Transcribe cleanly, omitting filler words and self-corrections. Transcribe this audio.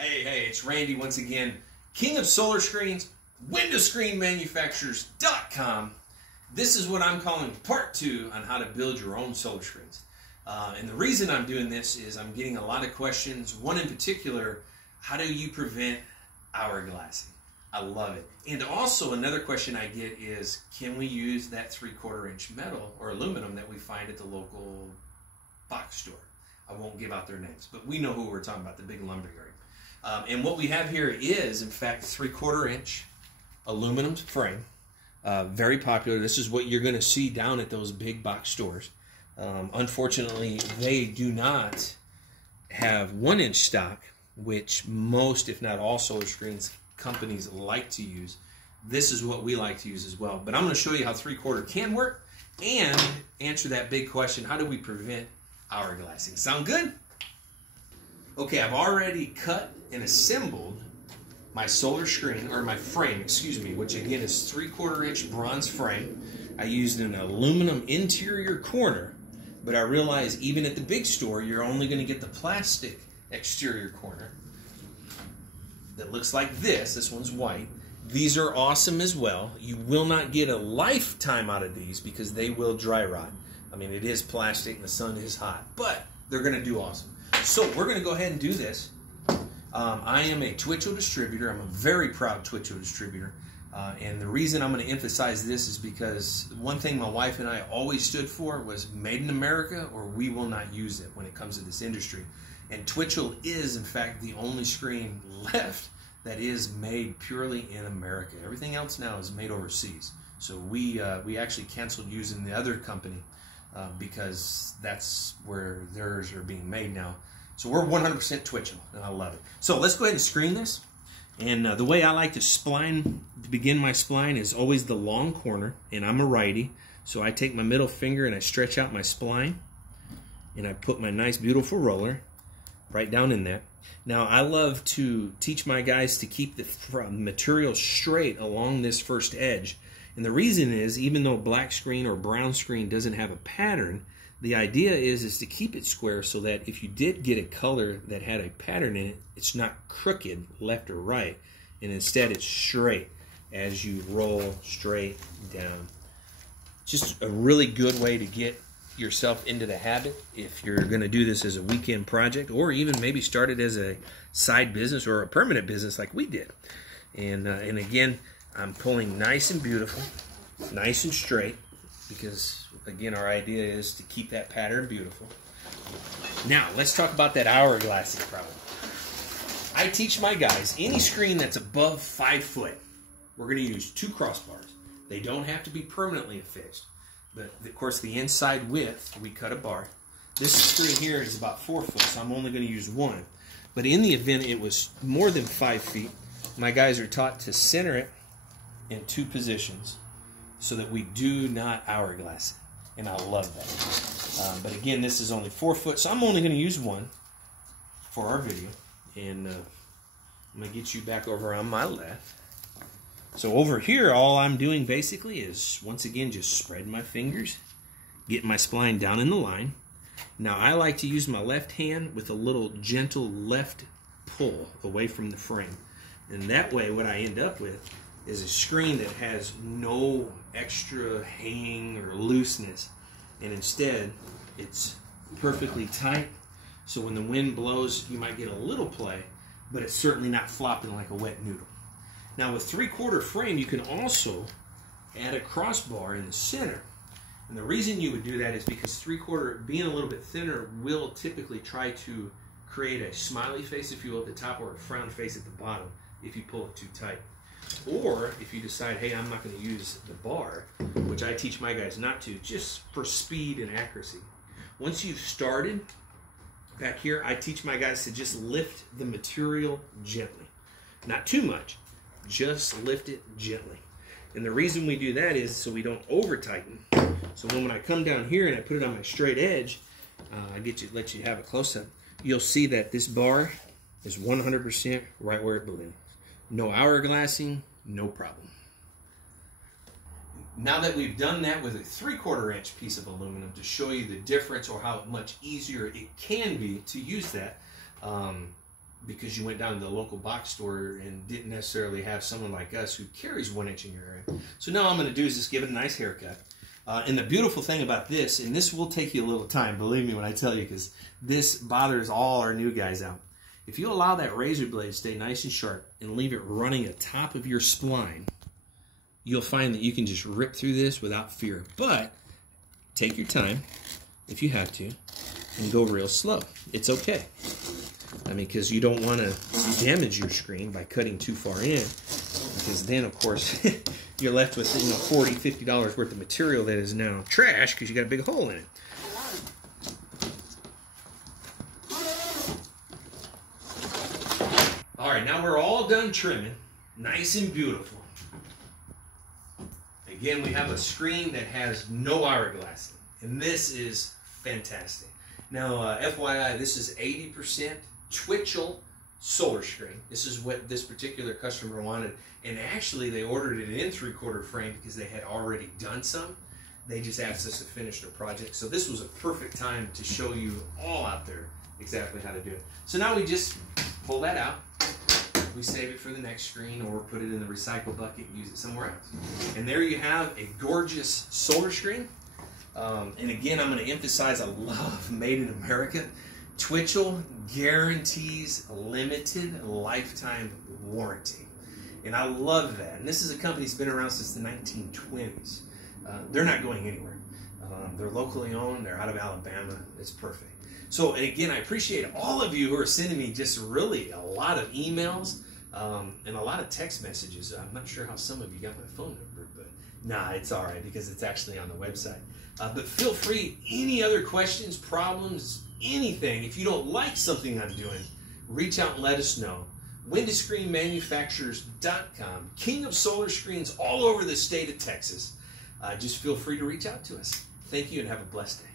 Hey, it's Randy once again, king of solar screens, windowscreenmanufacturers.com. This is what I'm calling part 2 on how to build your own solar screens. And the reason I'm doing this is I'm getting a lot of questions. One in particular, how do you prevent hourglassing? I love it. And also another question I get is, can we use that 3/4 inch metal or aluminum that we find at the local box store? I won't give out their names, but we know who we're talking about, the big lumberyard. And what we have here is, in fact, 3/4 inch aluminum frame. Very popular. This is what you're going to see down at those big box stores. Unfortunately, they do not have 1-inch stock, which most, if not all, solar screens companies like to use. This is what we like to use as well. But I'm going to show you how 3/4 can work and answer that big question: how do we prevent hourglassing? Sound good? Okay, I've already cut and assembled my solar screen, or my frame, excuse me, which again is 3/4 inch bronze frame. I used an aluminum interior corner, but I realized even at the big store, you're only going to get the plastic exterior corner that looks like this. This one's white. These are awesome as well. You will not get a lifetime out of these because they will dry rot. I mean, it is plastic and the sun is hot, but they're going to do awesome. So we're going to go ahead and do this. I am a Twitchell distributor. I'm a very proud Twitchell distributor. And the reason I'm going to emphasize this is because one thing my wife and I always stood for was made in America, or we will not use it when it comes to this industry. And Twitchell is, in fact, the only screen left that is made purely in America. Everything else now is made overseas. So we actually canceled using the other company because that's where theirs are being made now. So we're 100% Twitchell, and I love it. So let's go ahead and screen this. And the way I like to begin my spline is always the long corner, and I'm a righty. So I take my middle finger and I stretch out my spline, and I put my nice, beautiful roller right down in there. Now, I love to teach my guys to keep the material straight along this first edge. And the reason is, even though black screen or brown screen doesn't have a pattern, the idea is to keep it square so that if you did get a color that had a pattern in it, it's not crooked left or right, and instead it's straight as you roll straight down. Just a really good way to get yourself into the habit if you're going to do this as a weekend project, or even maybe start it as a side business or a permanent business like we did. And again, I'm pulling nice and beautiful, nice and straight, because again, our idea is to keep that pattern beautiful. Now, let's talk about that hourglassing problem. I teach my guys, any screen that's above 5 foot, we're going to use 2 crossbars. They don't have to be permanently affixed. But, of course, the inside width, we cut a bar. This screen here is about 4 foot, so I'm only going to use 1. But in the event it was more than 5 feet, my guys are taught to center it in 2 positions so that we do not hourglass it. And I love that. But again, this is only 4 foot, so I'm only going to use 1 for our video. And I'm going to get you back over on my left. So over here, all I'm doing basically is, once again, just spreading my fingers, getting my spline down in the line. Now, I like to use my left hand with a little gentle left pull away from the frame. And that way, what I end up with is a screen that has no extra hang or looseness. And instead, it's perfectly tight. So when the wind blows, you might get a little play, but it's certainly not flopping like a wet noodle. Now, with 3/4 frame, you can also add a crossbar in the center. And the reason you would do that is because 3/4, being a little bit thinner, will typically try to create a smiley face, if you will, at the top, or a frown face at the bottom if you pull it too tight. Or if you decide, hey, I'm not going to use the bar, which I teach my guys not to, just for speed and accuracy. Once you've started back here, I teach my guys to just lift the material gently. Not too much. Just lift it gently. And the reason we do that is so we don't over tighten. So when I come down here and I put it on my straight edge, let you have a close up, you'll see that this bar is 100% right where it belongs. No hourglassing, no problem. Now that we've done that with a 3/4 inch piece of aluminum to show you the difference or how much easier it can be to use that, because you went down to the local box store and didn't necessarily have someone like us who carries 1 inch in your area. So now what I'm going to do is just give it a nice haircut. And the beautiful thing about this, and this will take you a little time, believe me when I tell you, because this bothers all our new guys out. If you allow that razor blade to stay nice and sharp and leave it running atop of your spline, you'll find that you can just rip through this without fear. But take your time, if you have to, and go real slow. It's okay. I mean, because you don't want to damage your screen by cutting too far in, because then, of course, you're left with, you know, $40, $50 worth of material that is now trash because you got a big hole in it. All right, now we're all done trimming, nice and beautiful. Again, we have a screen that has no hourglass in it, and this is fantastic. Now, FYI, this is 80% Twitchell solar screen. This is what this particular customer wanted, and actually they ordered it in 3/4 frame because they had already done some. They just asked us to finish their project, so this was a perfect time to show you all out there exactly how to do it. So now we just pull that out, we save it for the next screen, or put it in the recycle bucket and use it somewhere else. And there you have a gorgeous solar screen. And again, I'm going to emphasize, I love Made in America. Twitchell guarantees a limited lifetime warranty. And I love that. And this is a company that's been around since the 1920s. They're not going anywhere. They're locally owned. They're out of Alabama. It's perfect. So, and again, I appreciate all of you who are sending me just really a lot of emails and a lot of text messages. I'm not sure how some of you got my phone number, but nah, it's all right because it's actually on the website. But feel free, any other questions, problems, anything. If you don't like something I'm doing, reach out and let us know. WindowScreenManufacturers.com, king of solar screens all over the state of Texas. Just feel free to reach out to us. Thank you and have a blessed day.